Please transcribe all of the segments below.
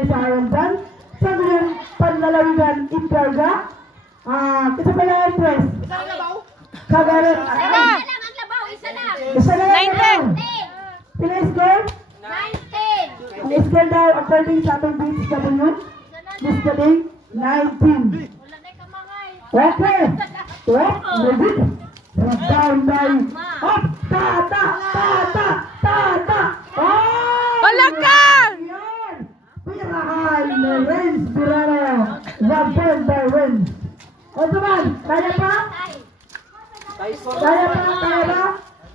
ni sa ayon dyan. Sabi yung panlalawigan Ikarga. Isa pa lang press. Kagaran. Isa na lang. Pila score? 19. Ang score daw according sa atong BHW. This galing 19. Okay. Up, ready. Down, down. Up, ta. Oh! Palakang! Yan! Pirahan na Renz Birano. Wabon by Renz. O naman, kaya pa? Kaya ba?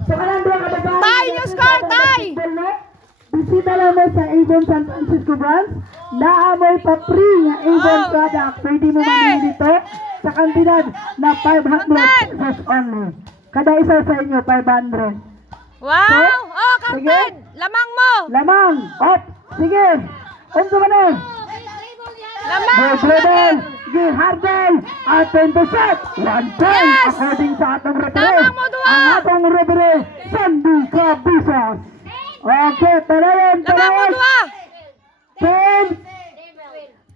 So kalang doon ka ba? Tay, yung score, tay! Bisita lang mo sa Avon San Francisco branch. Naamoy pa free nga Avon product. Pwede mo mamili dito sa kantidad na 500 pesos only. Kada isa sa inyo, 500. Wow! Oh, Sige. Captain! Lamang mo! Lamang! Op! Sige! Unso man eh! Lamang! Dribble! Sige, hardball! Atin to shot! 1 point! Yes! According sa atong referee. Lamang mo, dua! Ang atong referee, Sandy Cabisas. Okay, tarayan! Lamang mo, dua!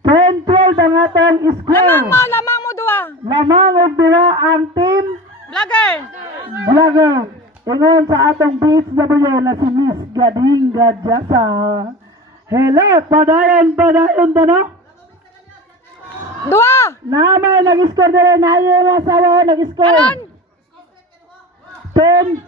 10-12 ang atong score. Lamang mo, dua! Lamang og dua ang team Vlogger! Vlogger. Ingon sa atong BHW na si Miss Gading Gadjasa. Hello, padayon tano. Dua! Namay nag-score na rin. Ayaw yung asawa nag-score. Karon!